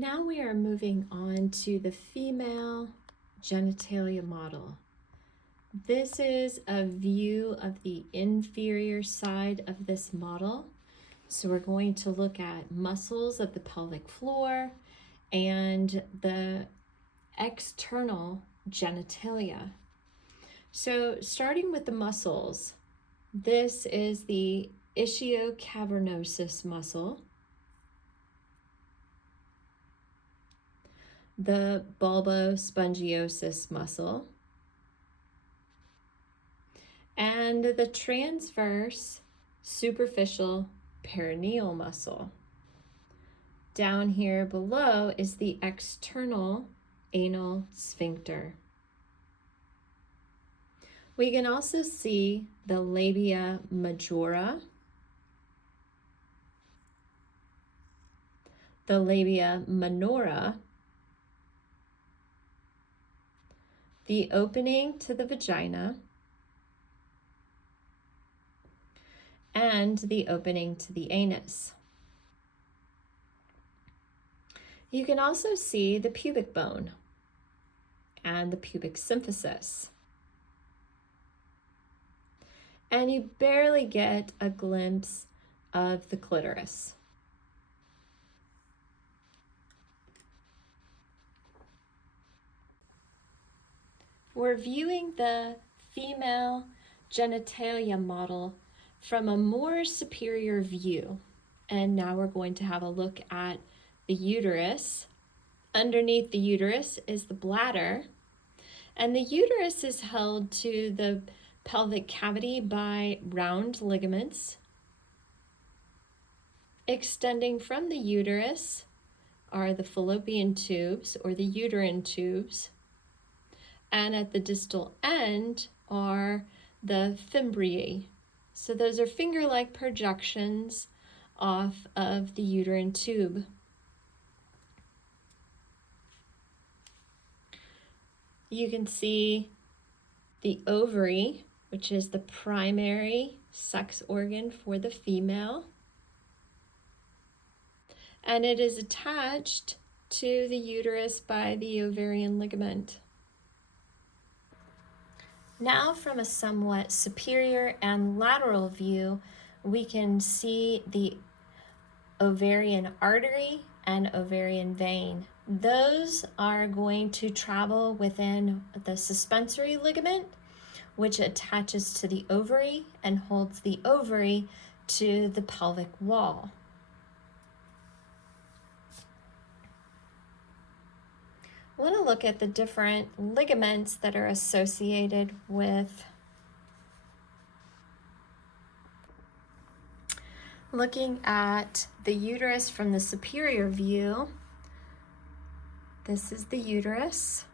Now we are moving on to the female genitalia model. This is a view of the inferior side of this model. So we're going to look at muscles of the pelvic floor and the external genitalia. So starting with the muscles, this is the ischiocavernosus muscle, the bulbospongiosus muscle, and the transverse superficial perineal muscle. Down here below is the external anal sphincter. We can also see the labia majora, the labia minora, the opening to the vagina, and the opening to the anus. You can also see the pubic bone and the pubic symphysis. And you barely get a glimpse of the clitoris. We're viewing the female genitalia model from a more superior view. And now we're going to have a look at the uterus. Underneath the uterus is the bladder, and the uterus is held to the pelvic cavity by round ligaments. Extending from the uterus are the fallopian tubes or the uterine tubes, and at the distal end are the fimbriae. So those are finger-like projections off of the uterine tube. You can see the ovary, which is the primary sex organ for the female, and it is attached to the uterus by the ovarian ligament. Now, from a somewhat superior and lateral view, we can see the ovarian artery and ovarian vein. Those are going to travel within the suspensory ligament, which attaches to the ovary and holds the ovary to the pelvic wall. I want to look at the different ligaments that are associated with looking at the uterus from the superior view. This is the uterus.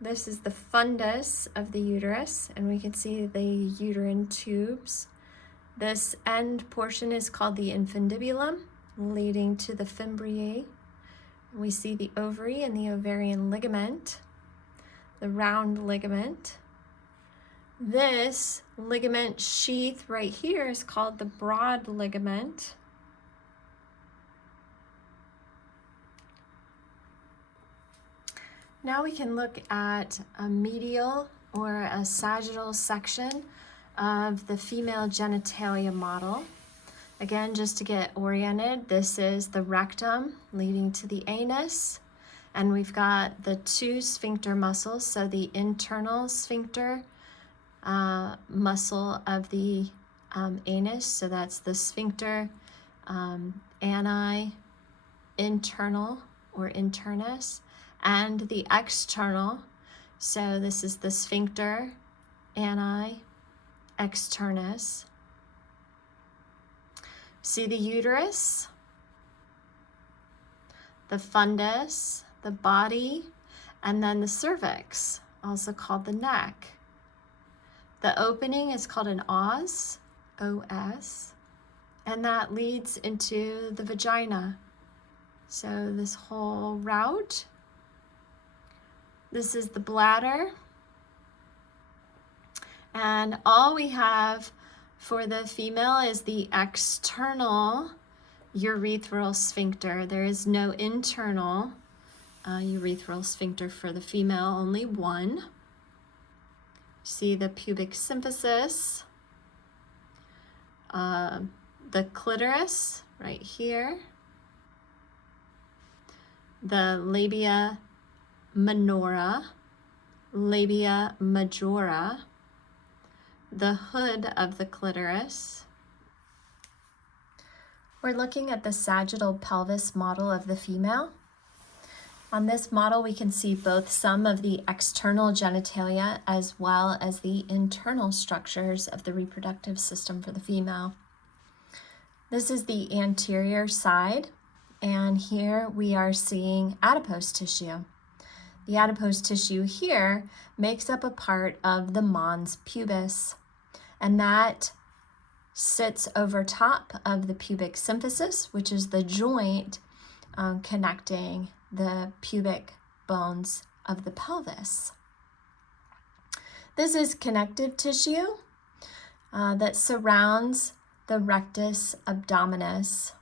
This is the fundus of the uterus, and we can see the uterine tubes. This end portion is called the infundibulum, leading to the fimbriae. We see the ovary and the ovarian ligament, the round ligament. This ligament sheath right here is called the broad ligament. Now we can look at a medial or a sagittal section of the female genitalia model. Again, just to get oriented, this is the rectum leading to the anus, and we've got the two sphincter muscles, so the internal sphincter muscle of the anus, so that's the sphincter ani internal or internus, and the external, so this is the sphincter ani externus. See the uterus, the fundus, the body, and then the cervix, also called the neck. The opening is called an os, O-S, and that leads into the vagina. So this whole route. This is the bladder. And all we have for the female is the external urethral sphincter. There is no internal urethral sphincter for the female, only one. See the pubic symphysis, the clitoris right here, the labia minora, labia majora, the hood of the clitoris. We're looking at the sagittal pelvis model of the female. On this model, we can see both some of the external genitalia as well as the internal structures of the reproductive system for the female. This is the anterior side, and here we are seeing adipose tissue. The adipose tissue here makes up a part of the mons pubis, and that sits over top of the pubic symphysis, which is the joint connecting the pubic bones of the pelvis. This is connective tissue that surrounds the rectus abdominis.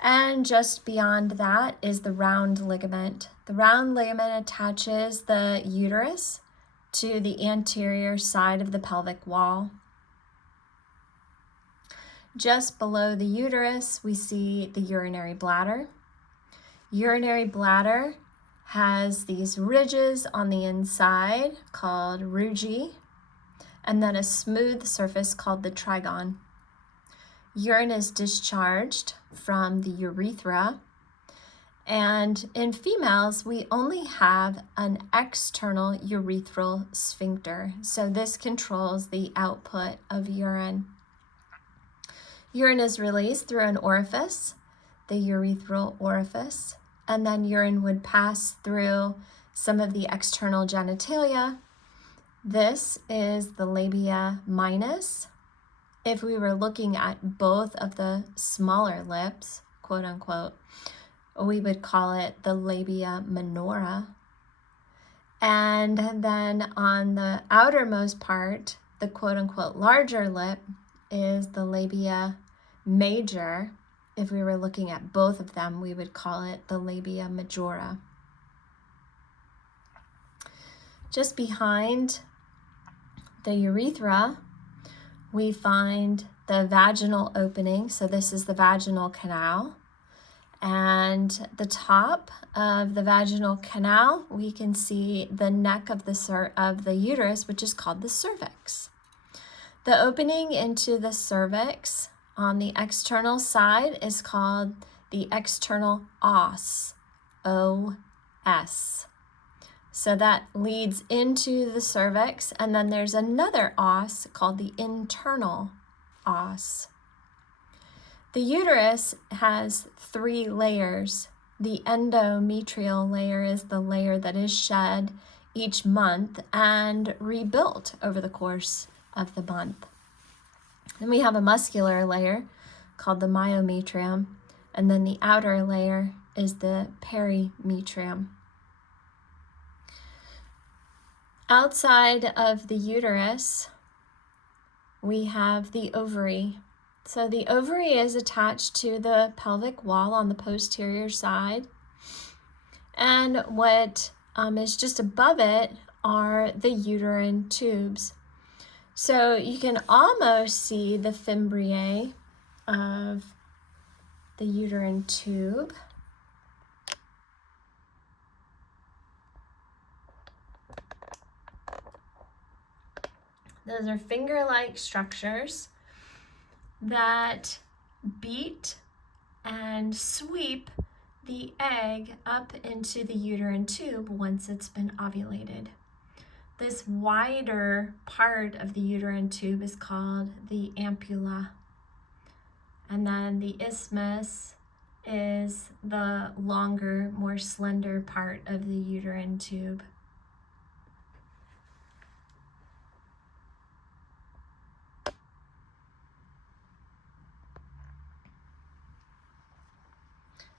And just beyond that is the round ligament. The round ligament attaches the uterus to the anterior side of the pelvic wall. Just below the uterus, we see the urinary bladder. Urinary bladder has these ridges on the inside called rugae, and then a smooth surface called the trigon. Urine is discharged from the urethra, and in females, we only have an external urethral sphincter, so this controls the output of urine. Urine is released through an orifice, the urethral orifice, and then urine would pass through some of the external genitalia. This is the labia minus. If we were looking at both of the smaller lips, quote unquote, we would call it the labia minora. And then on the outermost part, the quote unquote larger lip is the labia major. If we were looking at both of them, we would call it the labia majora. Just behind the urethra, we find the vaginal opening. So this is the vaginal canal. And the top of the vaginal canal, we can see the neck of the uterus, which is called the cervix. The opening into the cervix on the external side is called the external os, O-S. So that leads into the cervix, and then there's another os called the internal os. The uterus has 3 layers. The endometrial layer is the layer that is shed each month and rebuilt over the course of the month. Then we have a muscular layer called the myometrium, and then the outer layer is the perimetrium. Outside of the uterus, we have the ovary. So the ovary is attached to the pelvic wall on the posterior side, and what is just above it are the uterine tubes. So you can almost see the fimbriae of the uterine tube. Those are finger-like structures that beat and sweep the egg up into the uterine tube once it's been ovulated. This wider part of the uterine tube is called the ampulla. And then the isthmus is the longer, more slender part of the uterine tube.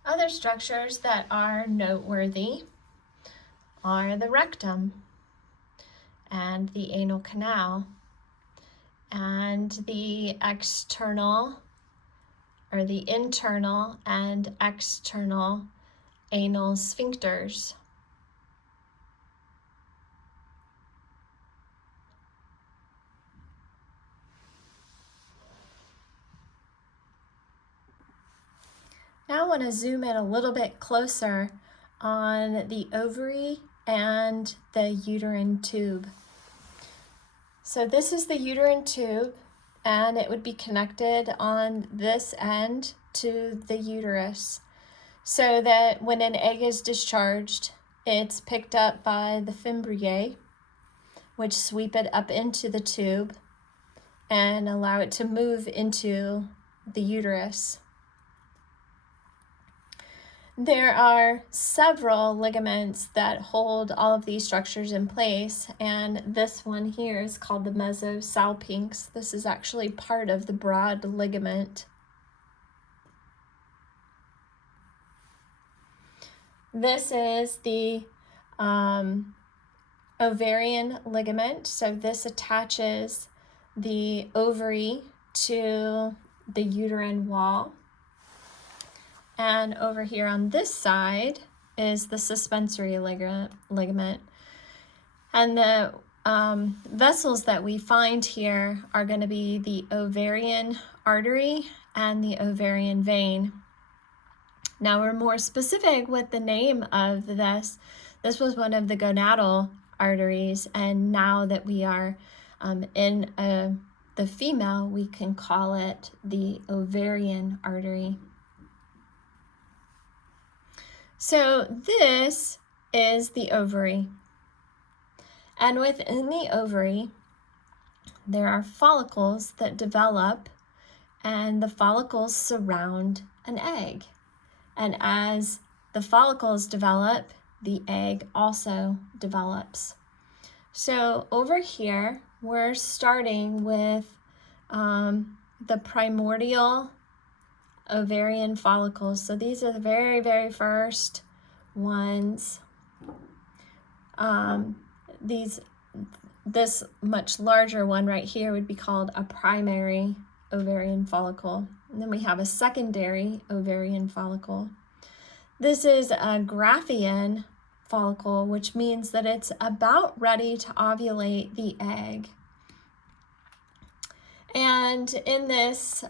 Other structures that are noteworthy are the rectum and the anal canal and the external or the internal and external anal sphincters. Now I want to zoom in a little bit closer on the ovary and the uterine tube. So this is the uterine tube, and it would be connected on this end to the uterus, so that when an egg is discharged, it's picked up by the fimbriae, which sweep it up into the tube and allow it to move into the uterus. There are several ligaments that hold all of these structures in place, and this one here is called the mesosalpinx. This is actually part of the broad ligament. This is the ovarian ligament, so this attaches the ovary to the uterine wall. And over here on this side is the suspensory ligament. And the vessels that we find here are going to be the ovarian artery and the ovarian vein. Now we're more specific with the name of this. This was one of the gonadal arteries, and now that we are in the female, we can call it the ovarian artery. So this is the ovary, and within the ovary there are follicles that develop, and the follicles surround an egg, and as the follicles develop, the egg also develops. So over here we're starting with the primordial ovarian follicles. So these are the very, very first ones. This much larger one right here would be called a primary ovarian follicle. And then we have a secondary ovarian follicle. This is a Graafian follicle, which means that it's about ready to ovulate the egg. And in this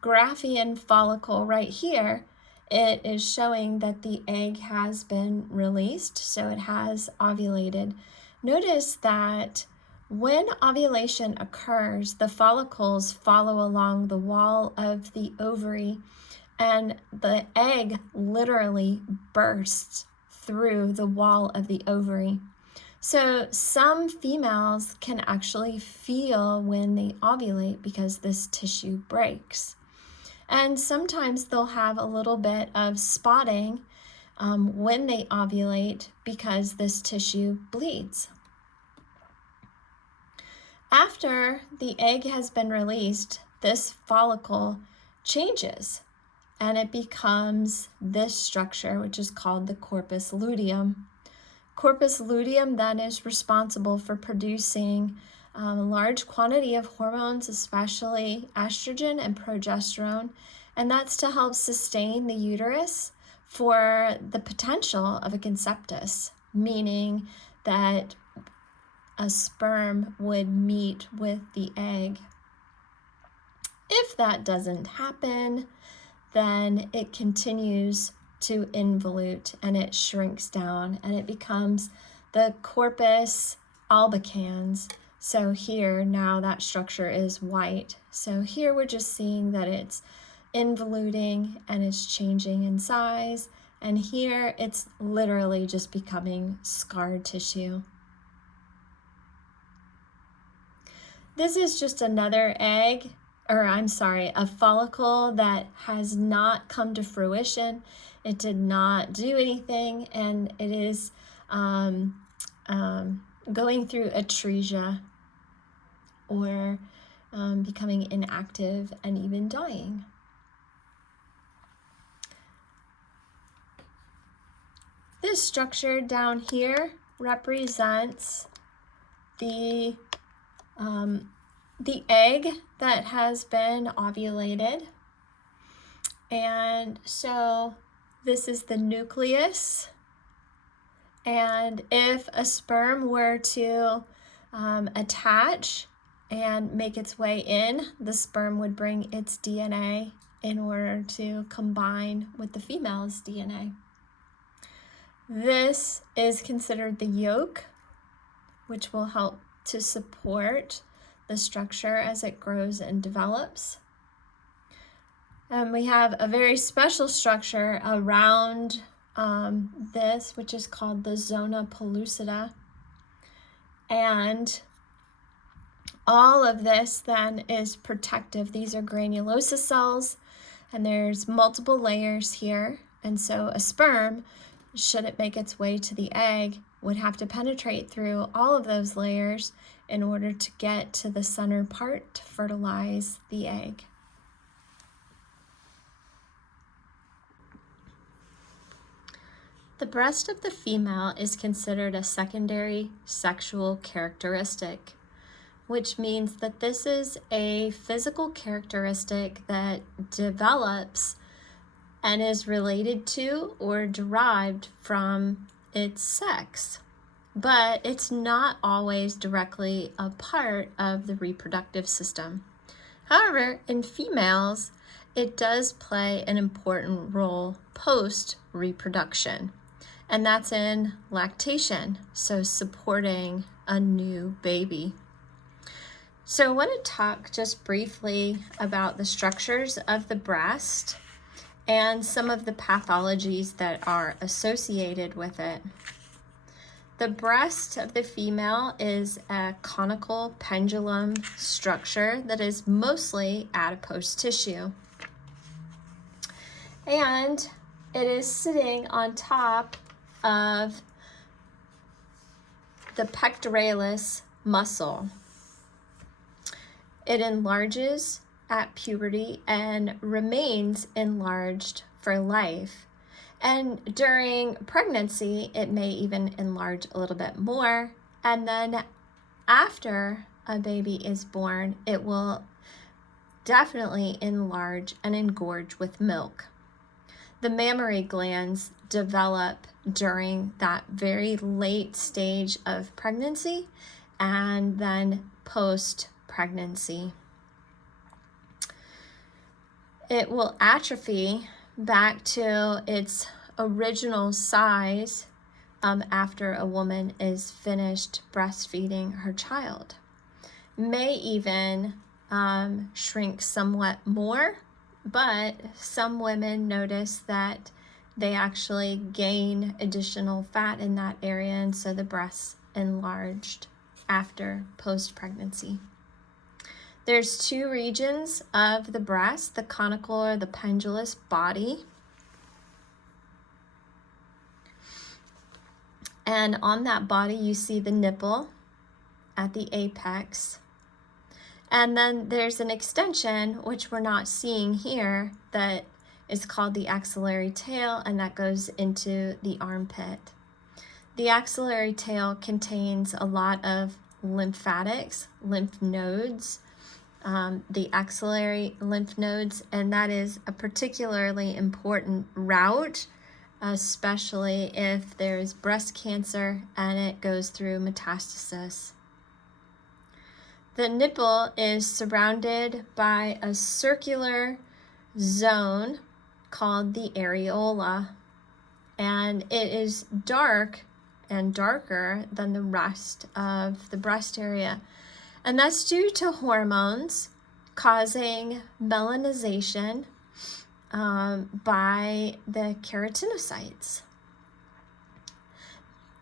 Graafian follicle right here, it is showing that the egg has been released, so it has ovulated. Notice that when ovulation occurs, the follicles follow along the wall of the ovary, and the egg literally bursts through the wall of the ovary. So some females can actually feel when they ovulate because this tissue breaks. And sometimes they'll have a little bit of spotting when they ovulate because this tissue bleeds. After the egg has been released, this follicle changes and it becomes this structure, which is called the corpus luteum. Corpus luteum then is responsible for producing a large quantity of hormones, especially estrogen and progesterone, and that's to help sustain the uterus for the potential of a conceptus, meaning that a sperm would meet with the egg. If that doesn't happen, then it continues to involute and it shrinks down and it becomes the corpus albicans. So here now that structure is white. So here we're just seeing that it's involuting and it's changing in size, and here it's literally just becoming scar tissue. This is just another egg, or I'm sorry, a follicle that has not come to fruition. It did not do anything, and it is going through atresia, or becoming inactive and even dying. This structure down here represents the egg that has been ovulated, And so this is the nucleus. And if a sperm were to attach and make its way in, the sperm would bring its DNA in order to combine with the female's DNA. This is considered the yolk, which will help to support the structure as it grows and develops. And we have a very special structure around this, which is called the zona pellucida. And all of this then is protective. These are granulosa cells, and there's multiple layers here. And so a sperm, should it make its way to the egg, would have to penetrate through all of those layers in order to get to the center part to fertilize the egg. The breast of the female is considered a secondary sexual characteristic, which means that this is a physical characteristic that develops and is related to or derived from its sex, but it's not always directly a part of the reproductive system. However, in females, it does play an important role post-reproduction, and that's in lactation, so supporting a new baby. So I want to talk just briefly about the structures of the breast and some of the pathologies that are associated with it. The breast of the female is a conical pendulum structure that is mostly adipose tissue. And it is sitting on top of the pectoralis muscle. It enlarges at puberty and remains enlarged for life. And during pregnancy, it may even enlarge a little bit more. And then after a baby is born, it will definitely enlarge and engorge with milk. The mammary glands develop during that very late stage of pregnancy and then post-pregnancy. It will atrophy back to its original size after a woman is finished breastfeeding her child. May even shrink somewhat more, but some women notice that they actually gain additional fat in that area, and so the breasts enlarged after post-pregnancy. There's two regions of the breast, the conical or the pendulous body. And on that body, you see the nipple at the apex. And then there's an extension, which we're not seeing here, that is called the axillary tail, and that goes into the armpit. The axillary tail contains a lot of lymphatics, lymph nodes, the axillary lymph nodes, and that is a particularly important route, especially if there's breast cancer and it goes through metastasis. The nipple is surrounded by a circular zone called the areola, and it is dark and darker than the rest of the breast area. And that's due to hormones causing melanization by the keratinocytes.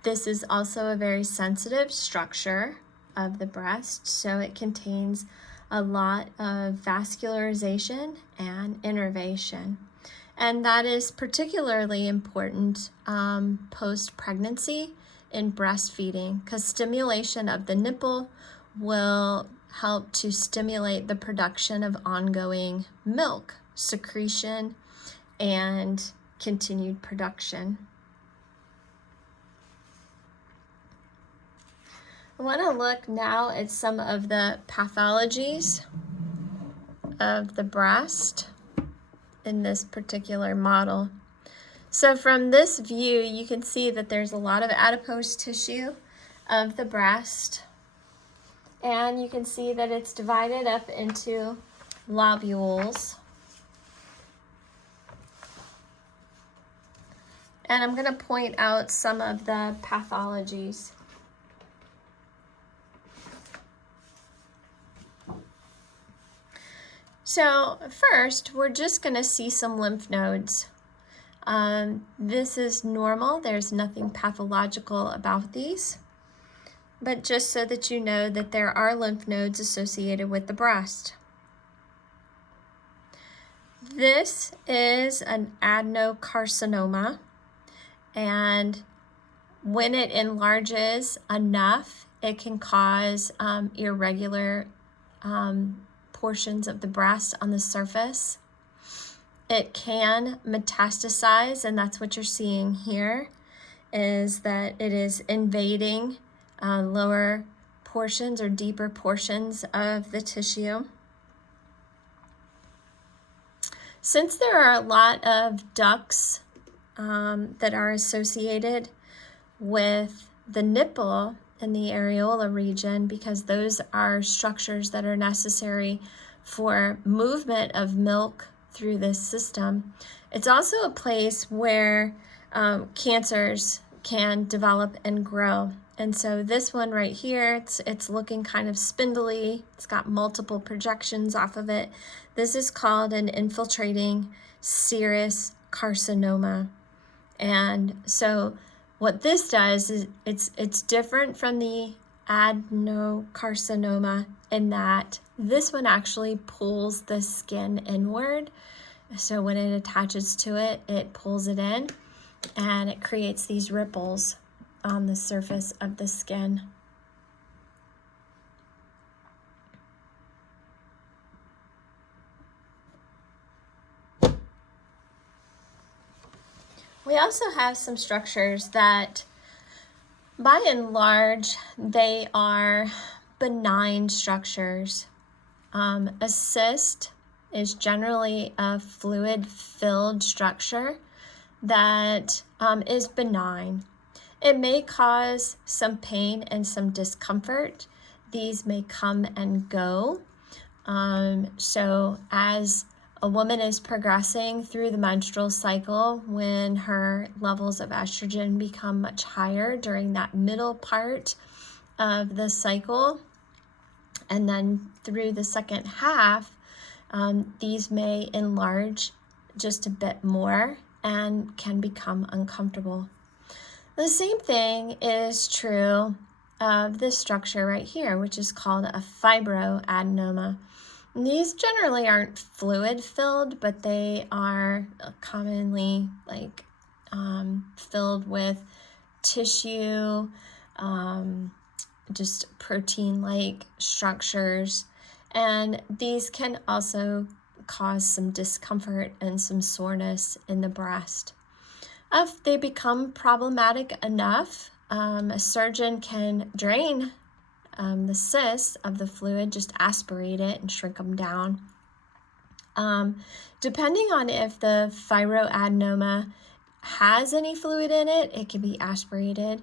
This is also a very sensitive structure of the breast, so it contains a lot of vascularization and innervation. And that is particularly important post-pregnancy in breastfeeding, because stimulation of the nipple will help to stimulate the production of ongoing milk secretion and continued production. I want to look now at some of the pathologies of the breast in this particular model. So from this view, you can see that there's a lot of adipose tissue of the breast, and you can see that it's divided up into lobules. And I'm going to point out some of the pathologies. So first, we're just going to see some lymph nodes. This is normal. There's nothing pathological about these, but just so that you know that there are lymph nodes associated with the breast. This is an adenocarcinoma, and when it enlarges enough, it can cause irregular portions of the breast on the surface. It can metastasize, and that's what you're seeing here, is that it is invading lower portions or deeper portions of the tissue. Since there are a lot of ducts that are associated with the nipple and the areola region, because those are structures that are necessary for movement of milk through this system, it's also a place where cancers can develop and grow. And so this one right here, it's looking kind of spindly. It's got multiple projections off of it. This is called an infiltrating serous carcinoma. And so what this does is it's different from the adenocarcinoma in that this one actually pulls the skin inward. So when it attaches to it, it pulls it in, and it creates these ripples on the surface of the skin. We also have some structures that, by and large, they are benign structures. A cyst is generally a fluid-filled structure that is benign. It may cause some pain and some discomfort. These may come and go. So as a woman is progressing through the menstrual cycle, when her levels of estrogen become much higher during that middle part of the cycle, and then through the second half, these may enlarge just a bit more and can become uncomfortable. The same thing is true of this structure right here, which is called a fibroadenoma. And these generally aren't fluid filled, but they are commonly filled with tissue, just protein-like structures. And these can also cause some discomfort and some soreness in the breast. If they become problematic enough, a surgeon can drain the cysts of the fluid, just aspirate it and shrink them down. Depending on if the fibroadenoma has any fluid in it, it can be aspirated.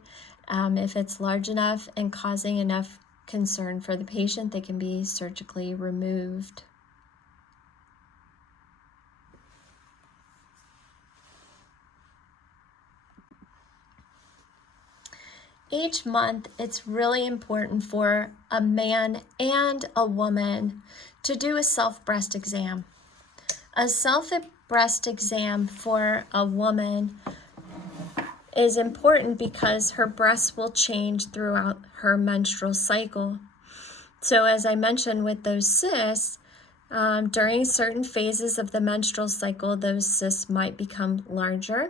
If it's large enough and causing enough concern for the patient, they can be surgically removed. Each month, it's really important for a man and a woman to do a self-breast exam. A self-breast exam for a woman is important because her breasts will change throughout her menstrual cycle. So as I mentioned with those cysts, during certain phases of the menstrual cycle, those cysts might become larger,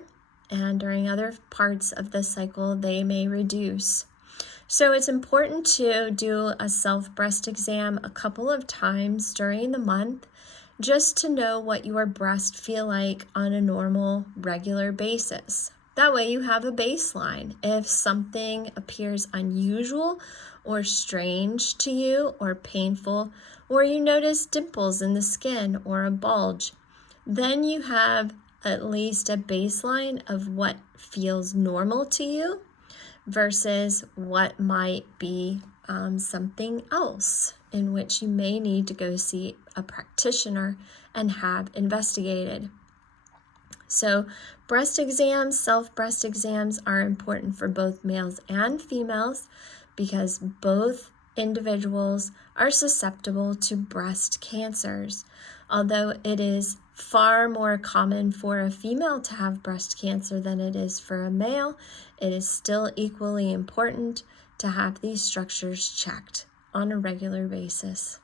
and during other parts of the cycle, they may reduce. So it's important to do a self-breast exam a couple of times during the month, just to know what your breasts feel like on a normal, regular basis. That way you have a baseline. If something appears unusual or strange to you or painful, or you notice dimples in the skin or a bulge, Then you have at least a baseline of what feels normal to you versus what might be something else in which you may need to go see a practitioner and have investigated. So breast exams, self-breast exams are important for both males and females because both individuals are susceptible to breast cancers. Although it is far more common for a female to have breast cancer than it is for a male, it is still equally important to have these structures checked on a regular basis.